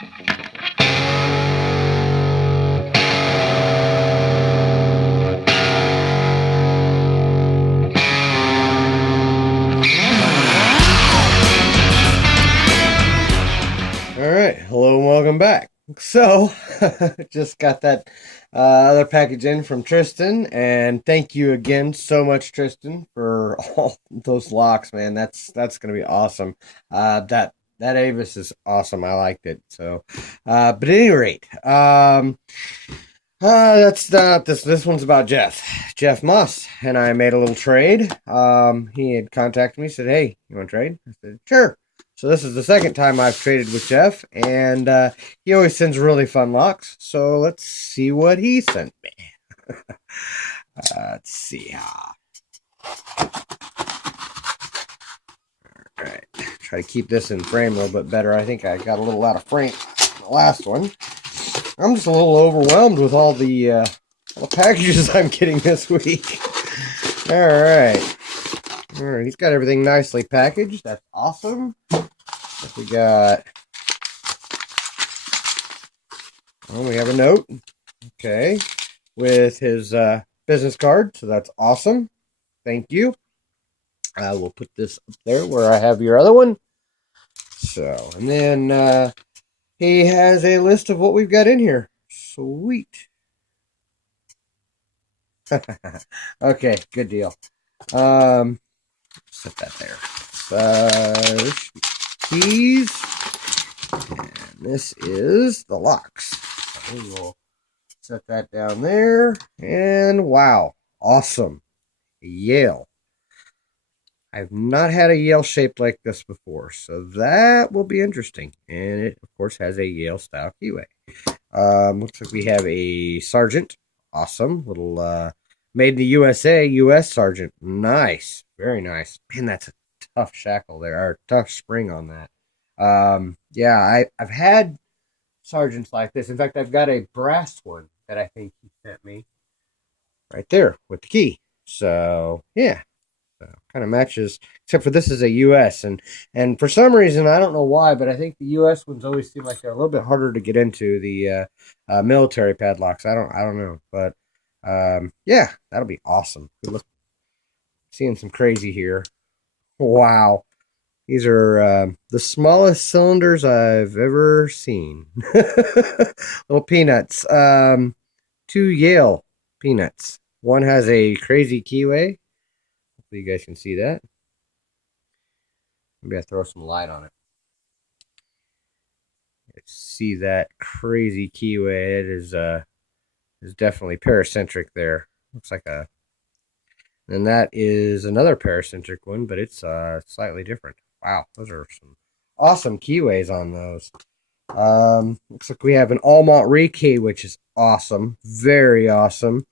Alright, hello and welcome back. So, just got that other package in from Tristan, and thank you again so much, Tristan, for all those locks, man. That's gonna be awesome. That Avis is awesome. I liked it. So, but at any rate, that's not this. This one's about Jeff. Jeff Moss and I made a little trade. He had contacted me, said, "Hey, you want to trade?" I said, "Sure." So this is the second time I've traded with Jeff, and he always sends really fun locks. So let's see what he sent me. Let's see. All right, try to keep this in frame a little bit better. I think I got a little out of frame the last one. I'm just a little overwhelmed with all the packages I'm getting this week. All right. All right, he's got everything nicely packaged. That's awesome. We got, oh, we have a note. Okay. With his business card. So that's awesome. Thank you. I will put this up there where I have your other one. So, and then he has a list of what we've got in here. Sweet. Okay, good deal. Set that there. Keys. And this is the locks. So we will set that down there. And wow, awesome. Yale. I've not had a Yale shaped like this before, so that will be interesting. And it, of course, has a Yale style keyway. Looks like we have a Sergeant. Awesome. Little made in the USA, US Sergeant. Nice. Very nice. Man, that's a tough shackle there, or tough spring on that. Yeah, I've had Sergeants like this. In fact, I've got a brass one that I think he sent me right there with the key. So, yeah. Kind of matches, except for this is a US, and for some reason I don't know why, but I think the US ones always seem like they're a little bit harder to get into the military padlocks. I don't know, but yeah, that'll be awesome. Good look, seeing some crazy here. Wow, these are the smallest cylinders I've ever seen. Little peanuts. Two Yale peanuts. One has a crazy keyway. You guys can see that. Maybe I throw some light on it. See that crazy keyway? It is definitely paracentric there. Looks like a. And that is another paracentric one, but it's slightly different. Wow, those are some awesome keyways on those. Looks like we have an Almont rekey, which is awesome, very awesome.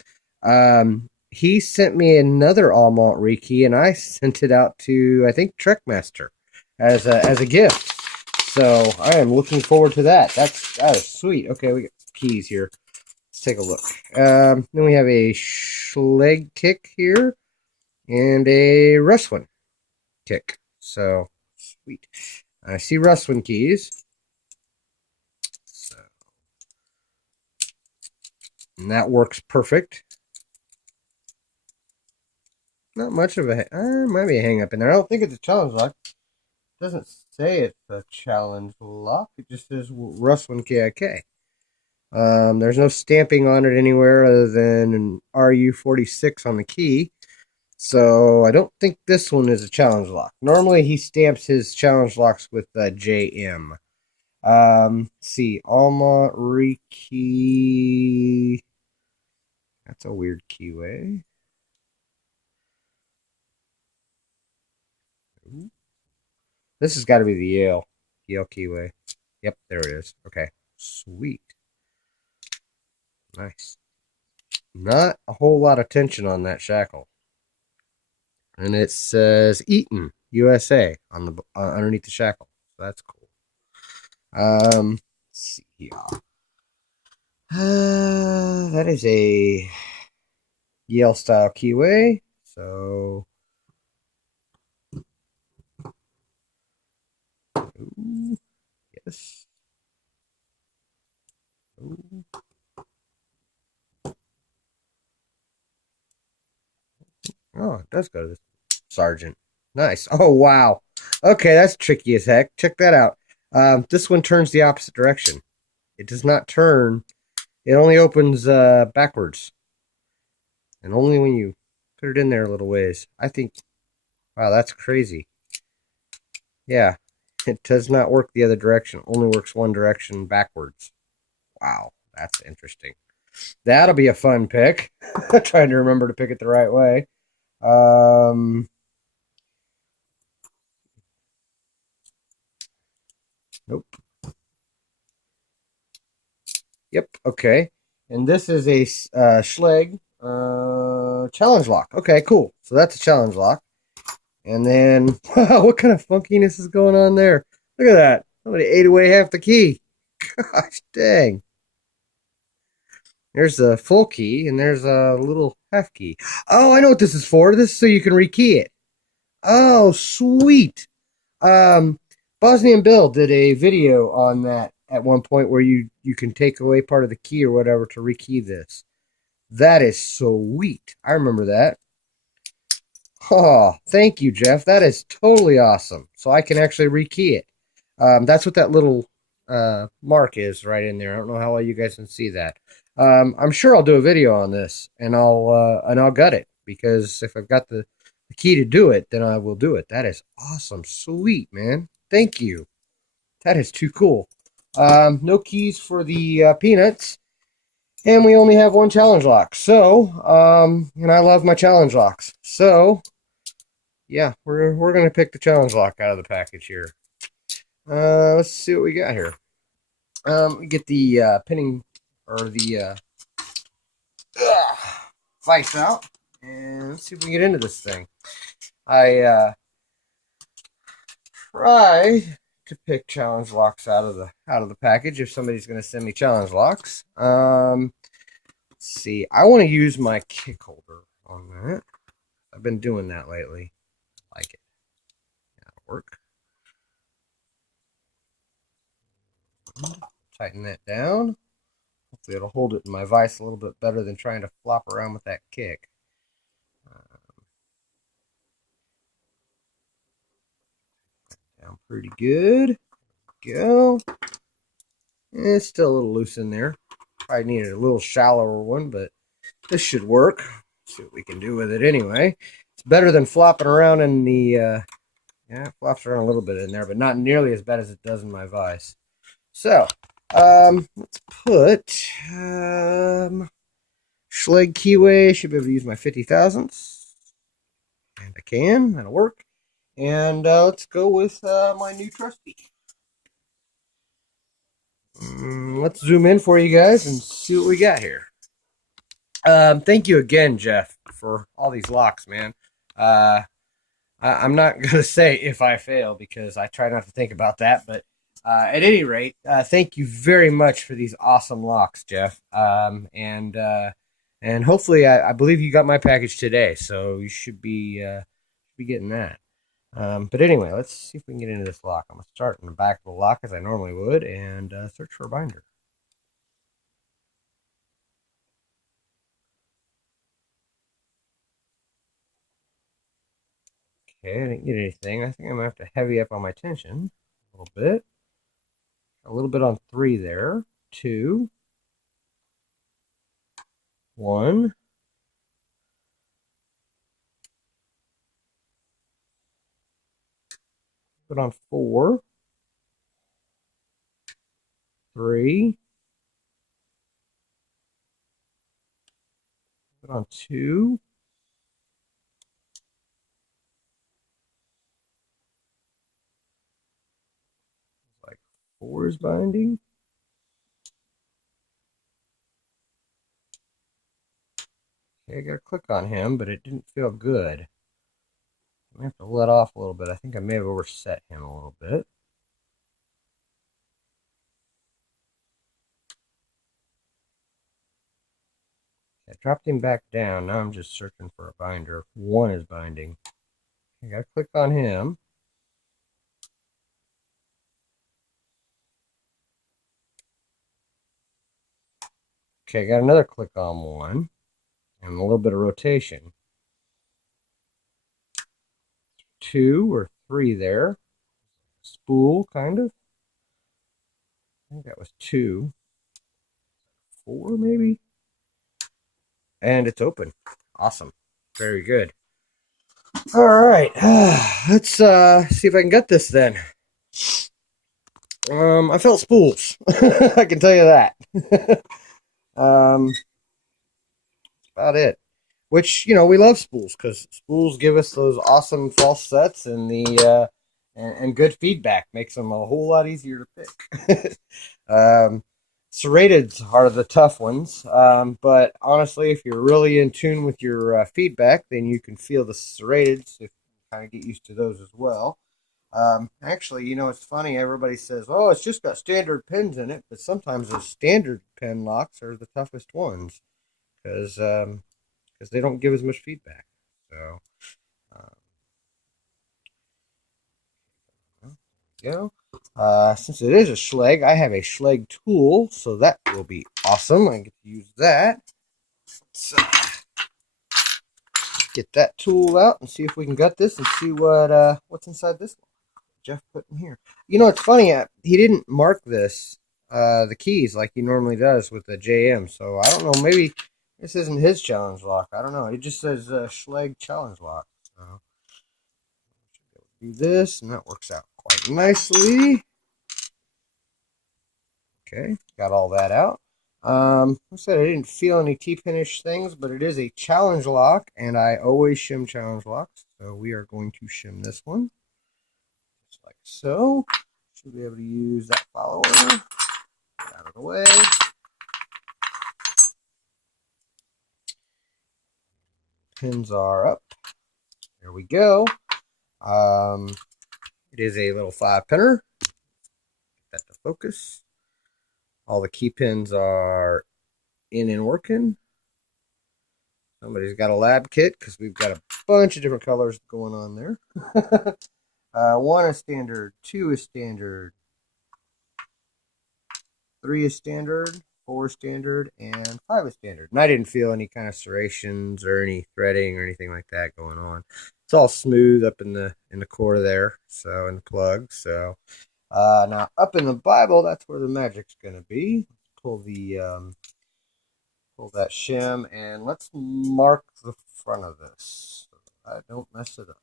He sent me another Almont rekey, and I sent it out to, I think, Trekmaster as a gift. So I am looking forward to that. That is sweet. Okay, we got keys here. Let's take a look. Then we have a Schlage KIK here and a Russwin KIK. So sweet. I see Russwin keys. So, and that works perfect. Not much of a, might be a hang up in there. I don't think it's a challenge lock. It doesn't say it's a challenge lock. It just says Russwin KIK. There's no stamping on it anywhere other than an RU46 on the key. So I don't think this one is a challenge lock. Normally he stamps his challenge locks with JM. Let's see, Almont rekey. That's a weird keyway. This has got to be the Yale keyway. Yep, there it is. Okay, sweet. Nice. Not a whole lot of tension on that shackle. And it says Eaton, USA on the underneath the shackle. So that's cool. Let's see here. That is a Yale style keyway. So ooh, yes. Oh, it does go to the sergeant. Nice. Oh, wow. Okay, that's tricky as heck. Check that out. This one turns the opposite direction. It does not turn. It only opens backwards. And only when you put it in there a little ways. I think, wow, that's crazy. Yeah, it does not work the other direction. Only works one direction backwards. Wow, that's interesting. That'll be a fun pick. Trying to remember to pick it the right way. Nope. Yep. Okay. And this is a Schlage challenge lock. Okay, cool. So that's a challenge lock. And then, wow, what kind of funkiness is going on there? Look at that. Somebody ate away half the key. Gosh dang. There's a full key, and there's a little half key. Oh, I know what this is for. This is so you can rekey it. Oh, sweet. Um, Bosnian Bill did a video on that at one point where you can take away part of the key or whatever to rekey this. That is sweet. I remember that. Oh, thank you, Jeff. That is totally awesome. So I can actually rekey it. That's what that little mark is right in there. I don't know how well you guys can see that. I'm sure I'll do a video on this, and I'll gut it, because if I've got the key to do it, then I will do it. That is awesome. Sweet, man. Thank you. That is too cool. No keys for the peanuts. And we only have one challenge lock. So, and I love my challenge locks. So, yeah, we're gonna pick the challenge lock out of the package here. Let's see what we got here. We get the pinning, or the vise out, and let's see if we can get into this thing. I try to pick challenge locks out of the package if somebody's gonna send me challenge locks. Let's see. I want to use my kick holder on that. I've been doing that lately. I like it. That'll work. Tighten that down. Hopefully it'll hold it in my vise a little bit better than trying to flop around with that kick. Down pretty good. Go. It's still a little loose in there. Probably needed a little shallower one, but this should work. Let's see what we can do with it anyway. It's better than flopping around in the, yeah, it flops around a little bit in there, but not nearly as bad as it does in my vise. So, let's put, Schlage keyway. Should be able to use my 50 thousandths. And I can. That'll work. And let's go with my new trusty. Let's zoom in for you guys and see what we got here. Thank you again, Jeff, for all these locks, man. I'm not going to say if I fail, because I try not to think about that. But at any rate, thank you very much for these awesome locks, Jeff. And hopefully, I believe you got my package today, so you should be getting that. But anyway, let's see if we can get into this lock. I'm going to start in the back of the lock as I normally would, and search for a binder. Okay, I didn't get anything. I think I'm going to have to heavy up on my tension a little bit. A little bit on 3 there. 2. 1. Put on 4. 3. Put on 2. Like 4 is binding. Okay, I got to click on him, but it didn't feel good. I have to let off a little bit. I think I may have overset him a little bit. I dropped him back down. Now I'm just searching for a binder. 1 is binding. I gotta click on him. Okay, I got another click on 1. And a little bit of rotation. 2 or 3 there. Spool, kind of. I think that was 2. 4, maybe? And it's open. Awesome. Very good. All right. Let's see if I can get this then. I felt spools. I can tell you that. About it. Which, we love spools because spools give us those awesome false sets, and the and good feedback makes them a whole lot easier to pick. Serrateds are the tough ones, but honestly, if you're really in tune with your feedback, then you can feel the serrateds. If you kind of get used to those as well. Actually, it's funny. Everybody says, "Oh, it's just got standard pins in it," but sometimes those standard pin locks are the toughest ones because they don't give as much feedback. So, go. Since it is a Schlage, I have a Schlage tool, so that will be awesome. I get to use that. So, get that tool out and see if we can gut this and see what's inside this one. Jeff put in here. It's funny. He didn't mark the keys like he normally does with the JM. So I don't know. Maybe this isn't his challenge lock. I don't know. It just says Schlage challenge lock. So do this, and that works out quite nicely. Okay, got all that out. I said I didn't feel any T-pinish things, but it is a challenge lock, and I always shim challenge locks. So we are going to shim this one. Just like so. Should be able to use that follower. Get out of the way. Pins are up. There we go. It is a little 5-pinner. Get that to focus. All the key pins are in and working. Somebody's got a lab kit because we've got a bunch of different colors going on there. 1 is standard, 2 is standard, 3 is standard, 4 is standard, and 5 is standard. And I didn't feel any kind of serrations or any threading or anything like that going on. It's all smooth up in the core there, so in the plug. So now up in the Bible, that's where the magic's gonna be. Pull that shim, and let's mark the front of this so I don't mess it up.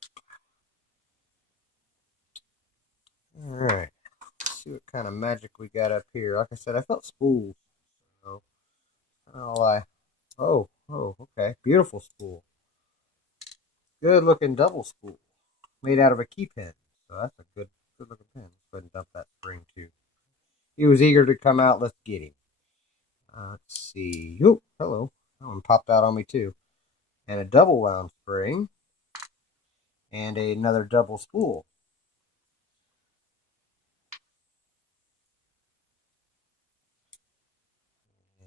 All right, let's see what kind of magic we got up here. Like I said, I felt spool. So, okay, beautiful spool. Good looking double spool, made out of a key pin. So that's a good looking pin. Let's go ahead and dump that spring too. He was eager to come out. Let's get him. Let's see. Oh, hello. That one popped out on me too. And a double wound spring. And another double spool.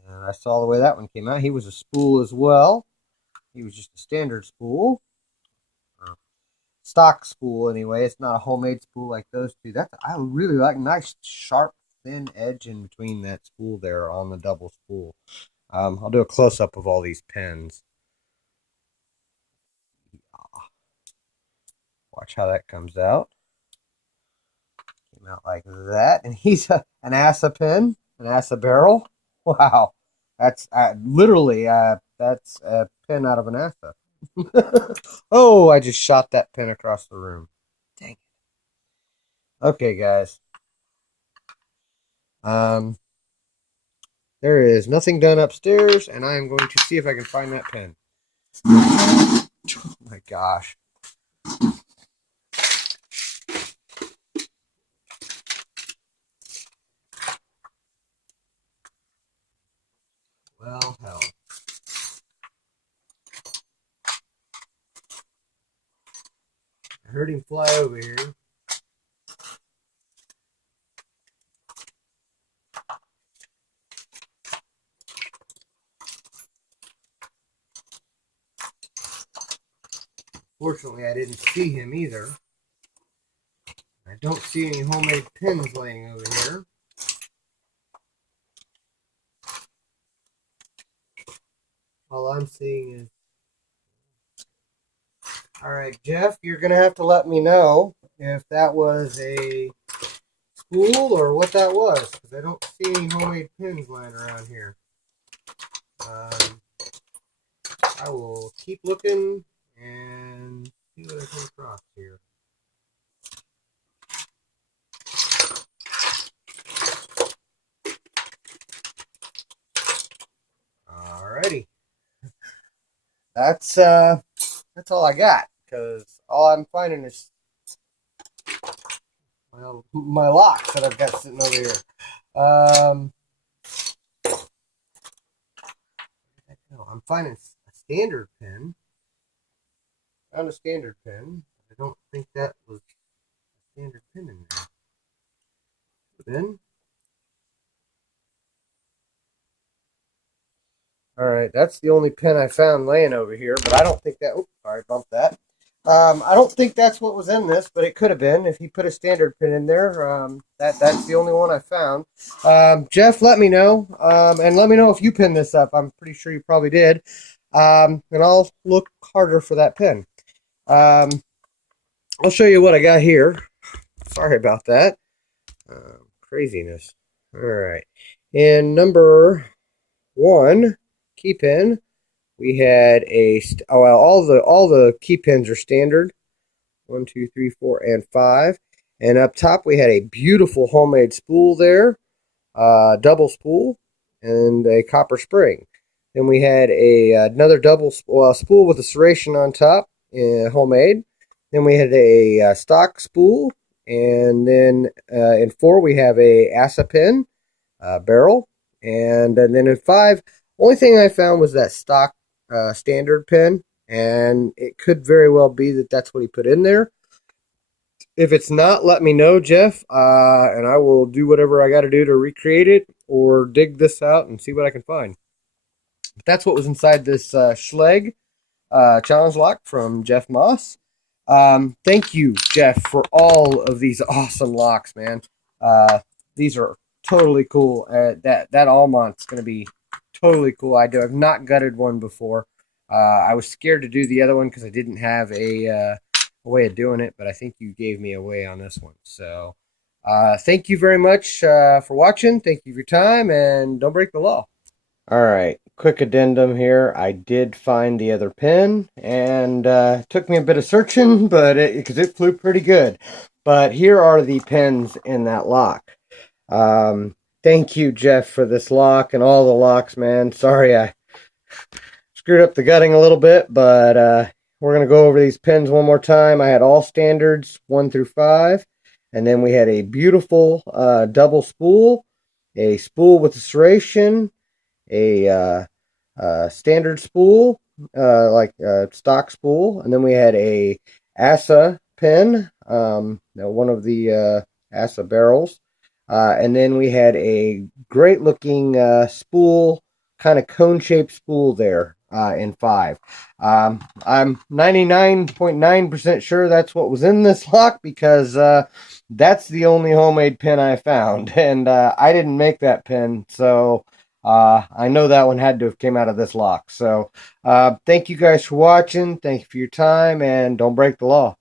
And I saw the way that one came out. He was a spool as well. He was just a standard spool. Stock spool anyway. It's not a homemade spool like those two. I really like nice sharp thin edge in between that spool there on the double spool. I'll do a close-up of all these pins. Watch how that comes out. Came out like that. And he's an ASA pin, an ASA barrel. Wow. That's literally, that's a pin out of an ASA. Oh, I just shot that pin across the room. Dang it. Okay, guys. There is nothing done upstairs, and I am going to see if I can find that pin. Oh my gosh. Well, hell. I heard him fly over here. Fortunately, I didn't see him either. I don't see any homemade pins laying over here. All I'm seeing is Alright, Jeff, you're going to have to let me know if that was a spool or what that was, because I don't see any homemade pins lying around here. I will keep looking and see what I come across here. Alrighty. That's all I got, because all I'm finding is, well, my locks that I've got sitting over here. I'm finding a standard pin. Found a standard pin. I don't think that was a standard pin in there. Then, all right, that's the only pin I found laying over here, but I don't think that. Oops, sorry, bumped that. I don't think that's what was in this, but it could have been if he put a standard pin in there. That's the only one I found. Jeff, let me know, and let me know if you pinned this up. I'm pretty sure you probably did, and I'll look harder for that pin. I'll show you what I got here. Sorry about that. Craziness. All right, in number 1 key pin, we had all the key pins are standard. 1, 2, 3, 4, and 5. And up top we had a beautiful homemade spool there, double spool, and a copper spring. Then we had another double spool with a serration on top, homemade. Then we had a stock spool, and then in 4 we have a ASA pin barrel, and then in 5, only thing I found was that stock standard pin, and it could very well be that that's what he put in there. If it's not, let me know, Jeff, and I will do whatever I got to do to recreate it or dig this out and see what I can find. But that's what was inside this Schlage challenge lock from Jeff Moss. Thank you, Jeff, for all of these awesome locks, man. These are totally cool. That Almont's going to be totally cool. I've not gutted one before. I was scared to do the other one because I didn't have a way of doing it, but I think you gave me a way on this one. So thank you very much for watching. Thank you for your time, and don't break the law. All right, quick addendum here. I did find the other pin, and it took me a bit of searching, but because it flew pretty good. But here are the pins in that lock. Thank you, Jeff, for this lock and all the locks, man. Sorry I screwed up the gutting a little bit, but we're going to go over these pins one more time. I had all standards 1 through 5, and then we had a beautiful double spool, a spool with a serration, a standard spool, like a stock spool, and then we had a ASA pin, one of the ASA barrels, and then we had a great looking spool, kind of cone-shaped spool there in 5. I'm 99.9% sure that's what was in this lock, because that's the only homemade pin I found, and I didn't make that pin, so I know that one had to have came out of this lock. So thank you guys for watching. Thank you for your time, and don't break the law.